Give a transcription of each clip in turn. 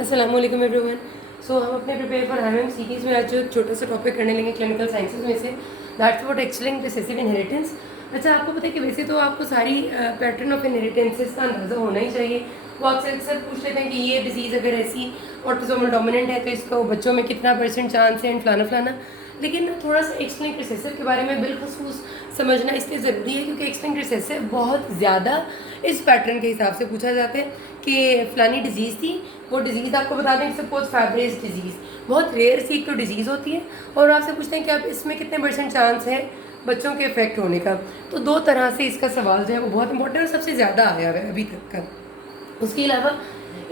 अस्सलाम वालेकुम एवरीवन। सो हम अपने प्रिपेयर फॉर एमएमसीक्यूज़ में आज जो छोटा सा टॉपिक करने लेंगे क्लिनिकल साइंसेज में से that's what X-linked recessive inheritance. अच्छा, आपको पता है कि वैसे तो आपको सारी पैटर्न ऑफ इनहेरिटेंसेस का अंदाज़ा होना ही चाहिए। वो आपसे अक्सर पूछ लेते हैं कि ये डिजीज़ अगर ऐसी ऑटोसोमल डोमिनेंट है तो इसको बच्चों में कितना % चांस है एंड फलाना फलाना। लेकिन थोड़ा सा एक्सलिंग रिसेसिव के बारे में बिलखसूस समझना इसलिए ज़रूरी है क्योंकि एक्सलिंग रिसेसिव बहुत ज़्यादा इस पैटर्न के हिसाब से पूछा जाता है कि फ़लानी डिजीज़ थी। वो डिज़ीज़ आपको बता दें, सपोज फैब्रेज डिजीज़ बहुत रेयर सी तो डिजीज़ होती है और आपसे पूछते हैं कि आप इसमें कितने % चांस है बच्चों के इफेक्ट होने का। तो दो तरह से इसका सवाल जो है वो बहुत इंपॉर्टेंट और सबसे ज़्यादा आया है अभी तक का। उसके अलावा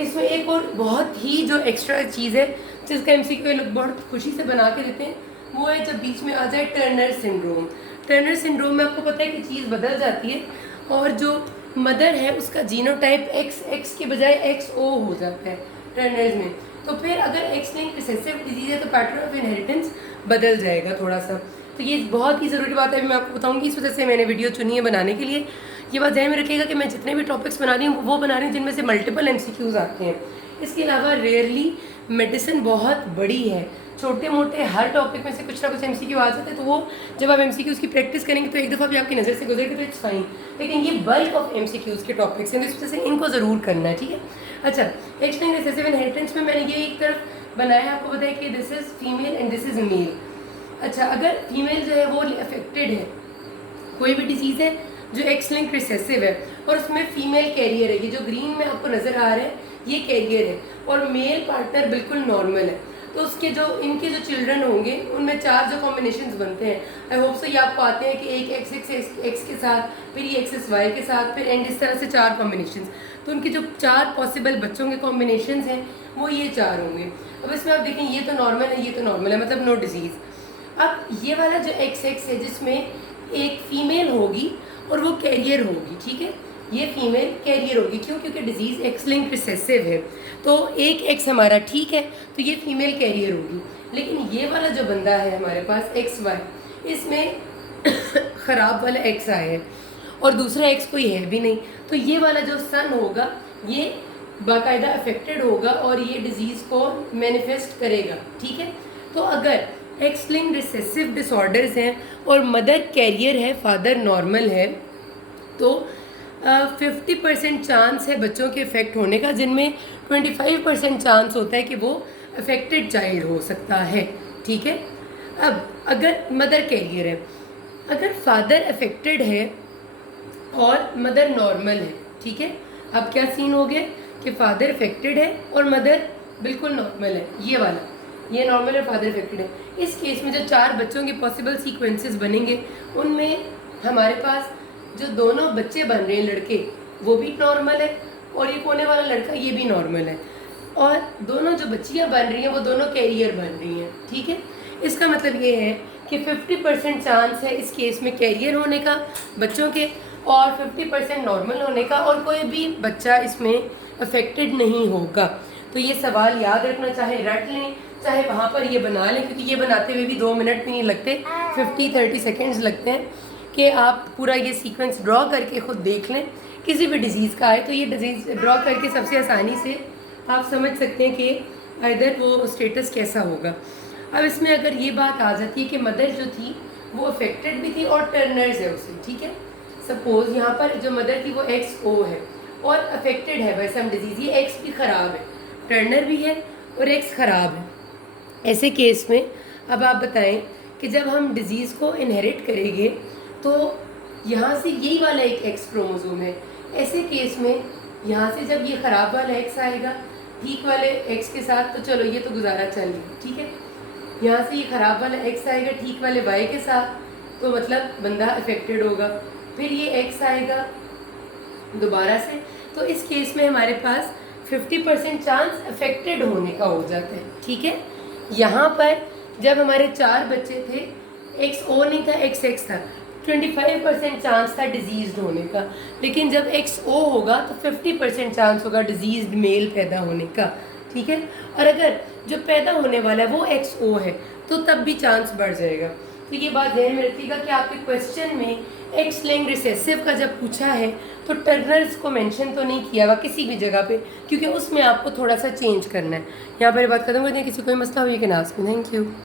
इसमें एक और बहुत ही जो एक्स्ट्रा चीज़ है जिसका एमसीक्यू लोग बहुत खुशी से बना के देते हैं, वो है जब बीच में आ जाए टर्नर सिंड्रोम। टर्नर सिंड्रोम में आपको पता है कि चीज़ बदल जाती है और जो मदर है उसका जीनोटाइप एक्स के बजाय XO हो जाता है टर्नर्स में। तो फिर अगर एक्स लिंक्ड रिसेसिव डिजीज़ है तो पैटर्न ऑफ इनहेरिटेंस बदल जाएगा थोड़ा सा। तो ये बहुत ही ज़रूरी बात है, अभी मैं आपको बताऊंगी। इस वजह से मैंने वीडियो चुनी है बनाने के लिए। ये बात ध्यान में रखिएगा कि मैं जितने भी टॉपिक्स बना रही हूँ वो बना रही हूँ जिनमें से मल्टीपल MCQs आते हैं। इसके अलावा रेयरली मेडिसिन बहुत बड़ी है, छोटे मोटे हर टॉपिक में से कुछ ना कुछ MCQ आ जाते हैं। तो वो जब आप MCQs की प्रैक्टिस करेंगे तो एक दफ़ा भी आपकी नज़र से गुजरेगी तो इट्स फाइन, लेकिन ये बल्क ऑफ MCQs के टॉपिक्स हैं तो इस वजह से इनको ज़रूर करना है, ठीक है। अच्छा, एक्सलिंक्ड रिसेसिव इनहेरिटेंस में मैंने ये एक तरफ बनाया, आपको बताया कि this is female and this is male. अच्छा, अगर फीमेल जो है वो अफेक्टेड है, कोई भी डिजीज़ है जो एक्सलिंक्ड रिसेसिव है और उसमें फीमेल कैरियर है, ये जो ग्रीन में आपको नज़र आ रहा है ये कैरियर है और मेल पार्टनर बिल्कुल नॉर्मल है, तो उसके जो इनके जो चिल्ड्रन होंगे उनमें 4 जो कॉम्बिनेशंस बनते हैं, आई होप सो ये आपको आते हैं कि एक एक्स के साथ, फिर ये XSY के साथ, फिर एंड इस तरह से 4 कॉम्बिनेशंस। तो उनके जो 4 पॉसिबल बच्चों के कॉम्बिनेशंस हैं वो ये 4 होंगे। अब इसमें आप देखें ये तो नॉर्मल है, ये तो नॉर्मल है, मतलब नो डिजीज़। अब ये वाला जो XX है जिसमें एक फीमेल होगी और वो कैरियर होगी, ठीक है, ये फीमेल कैरियर होगी। क्यों? क्योंकि डिजीज़ एक्सलिंक्ड रिसेसिव है तो एक X हमारा ठीक है, तो ये फीमेल कैरियर होगी। लेकिन ये वाला जो बंदा है हमारे पास XY, इसमें ख़राब वाला X आया है और दूसरा X कोई है भी नहीं, तो ये वाला जो सन होगा ये बाकायदा अफेक्टेड होगा और ये डिज़ीज़ को मैनिफेस्ट करेगा, ठीक है। तो अगर एक्सलिंक्ड रिसेसिव डिसऑर्डर्स हैं और मदर कैरियर है, फादर नॉर्मल है, तो 50% चांस है बच्चों के इफेक्ट होने का, जिनमें 25% चांस होता है कि वो अफेक्टेड चाइल्ड हो सकता है, ठीक है। अब अगर मदर कैरियर है, अगर फादर अफेक्टेड है और मदर नॉर्मल है, ठीक है, अब क्या सीन हो गया कि फादर अफेक्टेड है और मदर बिल्कुल नॉर्मल है, ये वाला ये नॉर्मल है, फादर अफेक्टेड है। इस केस में जो 4 बच्चों के पॉसिबल सीक्वेंसेस बनेंगे उनमें हमारे पास जो दोनों बच्चे बन रहे हैं लड़के वो भी नॉर्मल है और ये कोने वाला लड़का ये भी नॉर्मल है, और दोनों जो बच्चियां बन रही हैं वो दोनों कैरियर बन रही हैं, ठीक है। इसका मतलब ये है कि 50% चांस है इस केस में कैरियर होने का बच्चों के और 50% नॉर्मल होने का, और कोई भी बच्चा इसमें अफेक्टेड नहीं होगा। तो ये सवाल याद रखना, चाहे रट लें चाहे वहाँ पर ये बना लें, क्योंकि ये बनाते हुए भी 2 मिनट भी नहीं लगते, 50-30 सेकेंड्स लगते हैं कि आप पूरा ये सीक्वेंस ड्रॉ करके ख़ुद देख लें। किसी भी डिज़ीज़ का आए तो ये डिज़ीज़ ड्रॉ करके सबसे आसानी से आप समझ सकते हैं कि इधर वो स्टेटस कैसा होगा। अब इसमें अगर ये बात आ जाती है कि मदर जो थी वो अफेक्टेड भी थी और टर्नर्स है उसे, ठीक है, सपोज़ यहाँ पर जो मदर थी वो XO है और अफेक्टेड है बाय सम डिजीज़, ये X भी ख़राब है, टर्नर भी है और X ख़राब है। ऐसे केस में अब आप बताएं कि जब हम डिज़ीज़ को इनहेरिट करेंगे तो यहाँ से यही वाला एक X क्रोमोसोम है, ऐसे केस में यहाँ से जब ये ख़राब वाला X आएगा ठीक वाले X के साथ, तो चलो ये तो गुजारा चल गया, ठीक है। यहाँ से ये ख़राब वाला X आएगा ठीक वाले Y के साथ, तो मतलब बंदा अफेक्टेड होगा। फिर ये X आएगा दोबारा से, तो इस केस में हमारे पास 50% चांस अफेक्टेड होने का हो जाता है, ठीक है। यहाँ पर जब हमारे 4 बच्चे थे, XO नहीं था XX था, 25% चांस था डिजीज़ होने का, लेकिन जब XO होगा तो 50% चांस होगा डिजीज़ मेल पैदा होने का, ठीक है। और अगर जो पैदा होने वाला है वो XO है तो तब भी चांस बढ़ जाएगा, तो ये बात ध्यान में रखिएगा कि आपके क्वेश्चन में एक्स लिंक रिसेसिव का जब पूछा है तो टर्नर्स को मेंशन तो नहीं किया हुआ किसी भी जगह पे, क्योंकि उसमें आपको थोड़ा सा चेंज करना है। यहाँ पर बात खत्म करते हैं। किसी कोई मसला हो ये can ask me. Thank you.